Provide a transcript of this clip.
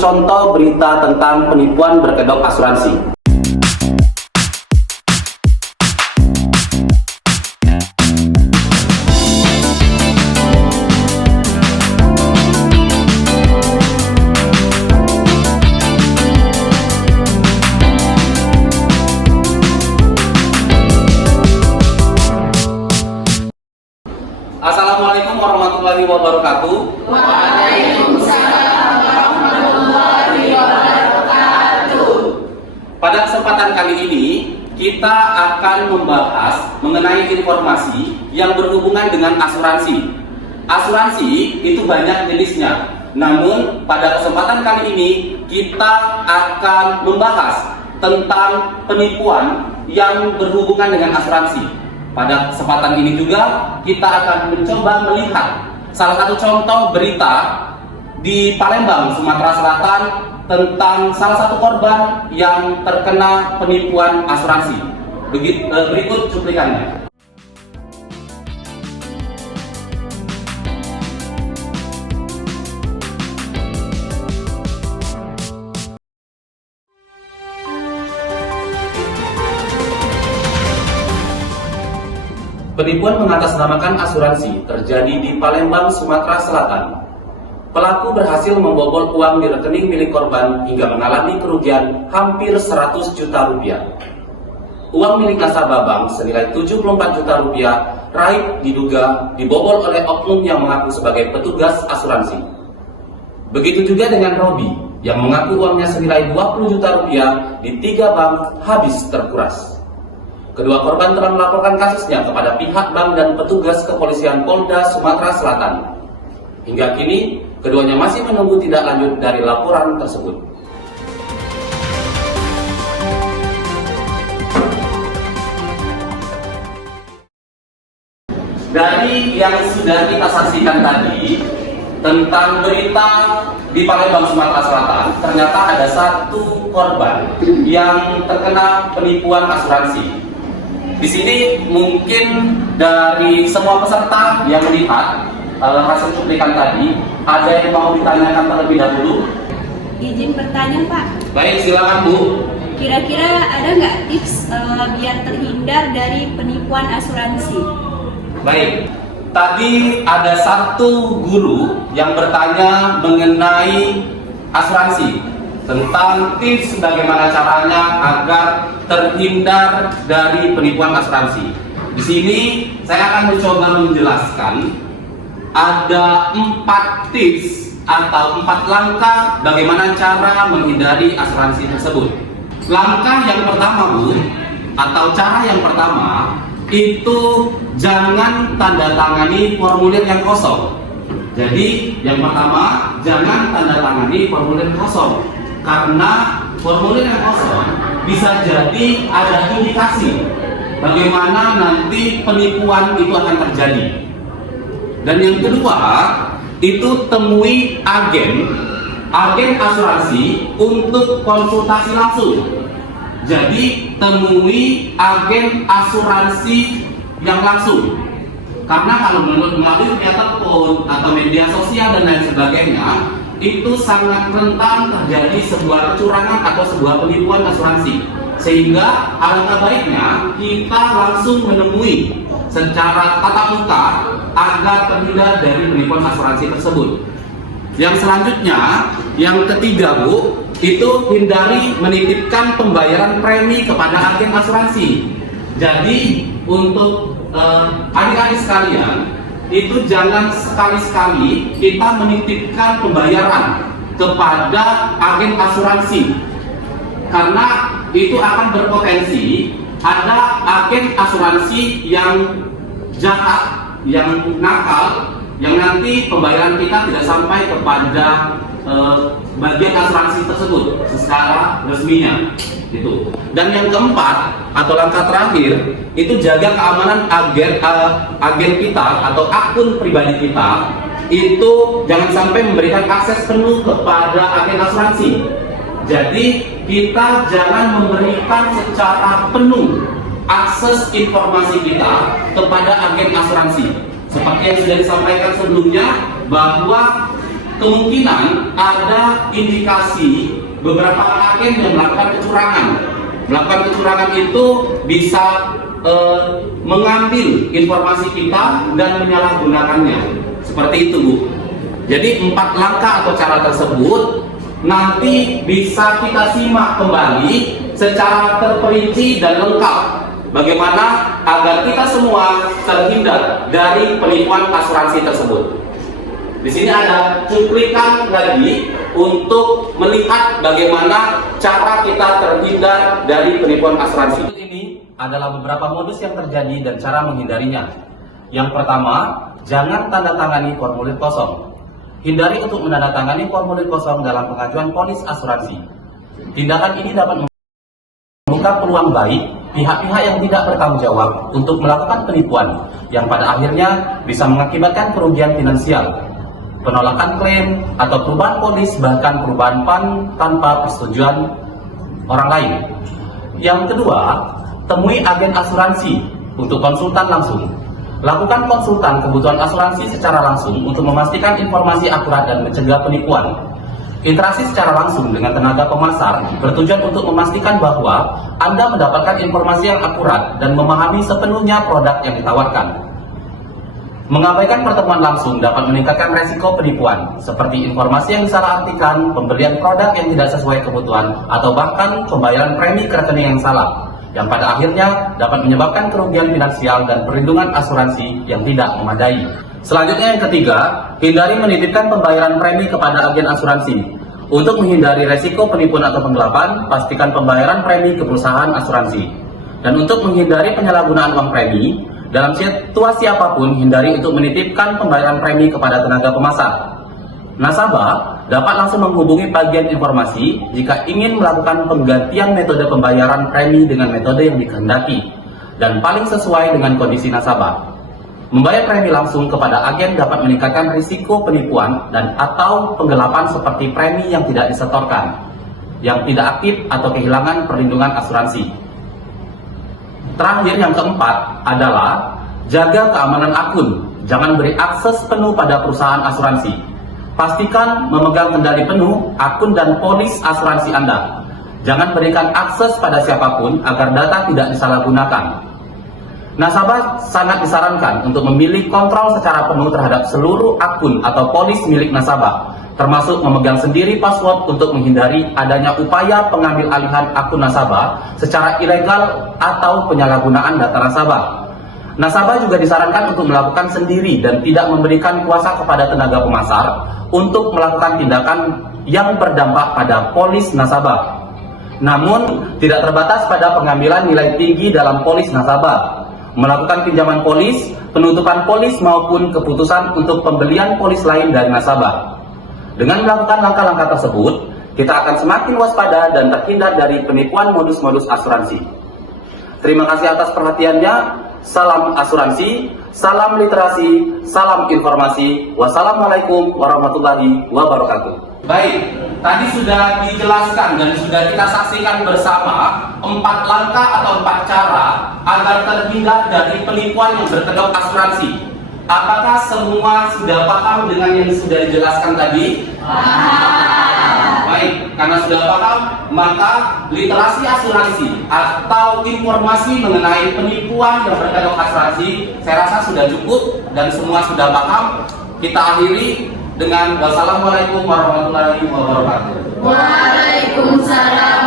contoh berita tentang penipuan berkedok asuransi. Assalamualaikum warahmatullahi wabarakatuh. Waalaikumsalam warahmatullahi wabarakatuh. Pada kesempatan kali ini, kita akan membahas mengenai informasi yang berhubungan dengan asuransi. Asuransi itu banyak jenisnya. Namun, pada kesempatan kali ini, kita akan membahas tentang penipuan yang berhubungan dengan asuransi. Pada kesempatan ini juga kita akan mencoba melihat salah satu contoh berita di Palembang, Sumatera Selatan tentang salah satu korban yang terkena penipuan asuransi. Berikut cuplikannya. Penipuan mengatasnamakan asuransi terjadi di Palembang, Sumatera Selatan. Pelaku berhasil membobol uang di rekening milik korban hingga mengalami kerugian hampir 100 juta rupiah. Uang milik nasabah bank senilai 74 juta rupiah raib diduga dibobol oleh oknum yang mengaku sebagai petugas asuransi. Begitu juga dengan Robi yang mengaku uangnya senilai 20 juta rupiah di 3 bank habis terkuras. Kedua korban telah melaporkan kasusnya kepada pihak bank dan petugas kepolisian Polda Sumatera Selatan. Hingga kini, keduanya masih menunggu tindak lanjut dari laporan tersebut. Dari yang sudah kita saksikan tadi tentang berita di Palembang, Sumatera Selatan, ternyata ada satu korban yang terkena penipuan asuransi. Di sini mungkin dari semua peserta yang melihat hasil cuplikan tadi, ada yang mau ditanyakan terlebih dahulu? Izin bertanya, Pak. Baik, silakan Bu. Kira-kira ada nggak tips biar terhindar dari penipuan asuransi? Baik, tadi ada satu guru yang bertanya mengenai asuransi, tentang tips bagaimana caranya agar terhindar dari penipuan asuransi. Di sini saya akan mencoba menjelaskan ada 4 tips atau 4 langkah bagaimana cara menghindari asuransi tersebut. Langkah yang pertama, Bu, atau cara yang pertama itu jangan tanda tangani formulir yang kosong. Jadi yang pertama, jangan tanda tangani formulir kosong. Karena formulir yang kosong bisa jadi ada indikasi bagaimana nanti penipuan itu akan terjadi. Dan yang kedua, itu temui agen asuransi untuk konsultasi langsung. Jadi temui agen asuransi yang langsung. Karena kalau melalui via telepon atau media sosial dan lain sebagainya, itu sangat rentan terjadi sebuah kecurangan atau sebuah penipuan asuransi. Sehingga alangkah baiknya kita langsung menemui secara tatap muka agar terhindar dari penipuan asuransi tersebut. Yang selanjutnya, yang ketiga, Bu, itu hindari menitipkan pembayaran premi kepada agen asuransi. Jadi untuk adik-adik sekalian, itu jangan sekali-sekali kita menitipkan pembayaran kepada agen asuransi, karena itu akan berpotensi ada agen asuransi yang jahat, yang nakal, yang nanti pembayaran kita tidak sampai kepada bagian asuransi tersebut secara resminya. Gitu. Dan yang keempat atau langkah terakhir itu jaga keamanan agen kita atau akun pribadi kita, itu jangan sampai memberikan akses penuh kepada agen asuransi. Jadi kita jangan memberikan secara penuh akses informasi kita kepada agen asuransi. Seperti yang sudah disampaikan sebelumnya, bahwa kemungkinan ada indikasi beberapa agen yang melakukan kecurangan. Melakukan kecurangan itu bisa mengambil informasi kita dan menyalahgunakannya. Seperti itu, Bu. Jadi 4 langkah atau cara tersebut nanti bisa kita simak kembali secara terperinci dan lengkap bagaimana agar kita semua terhindar dari penipuan asuransi tersebut. Di sini ada cuplikan lagi untuk melihat bagaimana cara kita terhindar dari penipuan asuransi. Ini adalah beberapa modus yang terjadi dan cara menghindarinya. Yang pertama, jangan tanda tangani formulir kosong. Hindari untuk menandatangani formulir kosong dalam pengajuan polis asuransi. Tindakan ini dapat membuka peluang baik pihak-pihak yang tidak bertanggung jawab untuk melakukan penipuan yang pada akhirnya bisa mengakibatkan kerugian finansial, penolakan klaim, atau perubahan polis, bahkan perubahan PAN tanpa persetujuan orang lain. Yang kedua, temui agen asuransi untuk konsultan langsung. Lakukan konsultan kebutuhan asuransi secara langsung untuk memastikan informasi akurat dan mencegah penipuan. Interaksi secara langsung dengan tenaga pemasar bertujuan untuk memastikan bahwa Anda mendapatkan informasi yang akurat dan memahami sepenuhnya produk yang ditawarkan. Mengabaikan pertemuan langsung dapat meningkatkan resiko penipuan, seperti informasi yang disalahartikan, pembelian produk yang tidak sesuai kebutuhan, atau bahkan pembayaran premi ke rekening yang salah, yang pada akhirnya dapat menyebabkan kerugian finansial dan perlindungan asuransi yang tidak memadai. Selanjutnya yang ketiga, hindari menitipkan pembayaran premi kepada agen asuransi. Untuk menghindari resiko penipuan atau penggelapan, pastikan pembayaran premi ke perusahaan asuransi. Dan untuk menghindari penyalahgunaan uang premi, dalam situasi apapun, hindari untuk menitipkan pembayaran premi kepada tenaga pemasar. Nasabah dapat langsung menghubungi bagian informasi jika ingin melakukan penggantian metode pembayaran premi dengan metode yang dikehendaki dan paling sesuai dengan kondisi nasabah. Membayar premi langsung kepada agen dapat meningkatkan risiko penipuan dan atau penggelapan seperti premi yang tidak disetorkan, yang tidak aktif atau kehilangan perlindungan asuransi. Terakhir yang keempat adalah jaga keamanan akun. Jangan beri akses penuh pada perusahaan asuransi. Pastikan memegang kendali penuh akun dan polis asuransi Anda. Jangan berikan akses pada siapapun agar data tidak disalahgunakan. Nasabah sangat disarankan untuk memilih kontrol secara penuh terhadap seluruh akun atau polis milik nasabah, termasuk memegang sendiri password untuk menghindari adanya upaya pengambil alihan akun nasabah secara ilegal atau penyalahgunaan data nasabah. Nasabah juga disarankan untuk melakukan sendiri dan tidak memberikan kuasa kepada tenaga pemasar untuk melakukan tindakan yang berdampak pada polis nasabah. Namun, tidak terbatas pada pengambilan nilai tinggi dalam polis nasabah, melakukan pinjaman polis, penutupan polis maupun keputusan untuk pembelian polis lain dari nasabah. Dengan melakukan langkah-langkah tersebut, kita akan semakin waspada dan terhindar dari penipuan modus-modus asuransi. Terima kasih atas perhatiannya. Salam asuransi, salam literasi, salam informasi. Wassalamualaikum warahmatullahi wabarakatuh. Baik, tadi sudah dijelaskan dan sudah kita saksikan bersama 4 langkah atau 4 cara agar terhindar dari penipuan yang berkedok asuransi. Apakah semua sudah paham dengan yang sudah dijelaskan tadi? Baik, karena sudah paham, maka literasi asuransi atau informasi mengenai penipuan yang berkedok asuransi saya rasa sudah cukup dan semua sudah paham. Kita akhiri dengan wassalamualaikum warahmatullahi wabarakatuh. Waalaikumsalam